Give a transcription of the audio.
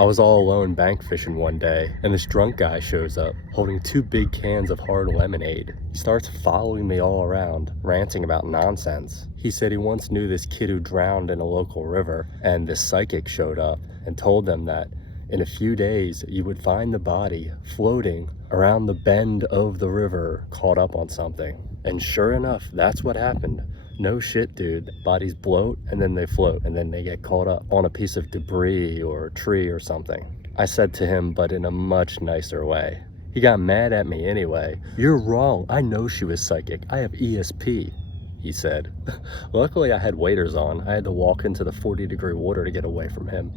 I was all alone bank fishing one day, and this drunk guy shows up, holding 2 big cans of hard lemonade. He starts following me all around, ranting about nonsense. He said he once knew this kid who drowned in a local river, and this psychic showed up and told them that in a few days you would find the body floating around the bend of the river, caught up on something. And sure enough, that's what happened. No shit, dude. Bodies bloat and then they float and then they get caught up on a piece of debris or a tree or something. I said to him, but in a much nicer way. He got mad at me anyway. "You're wrong. I know she was psychic. I have ESP," he said. Luckily, I had waders on. I had to walk into the 40-degree water to get away from him.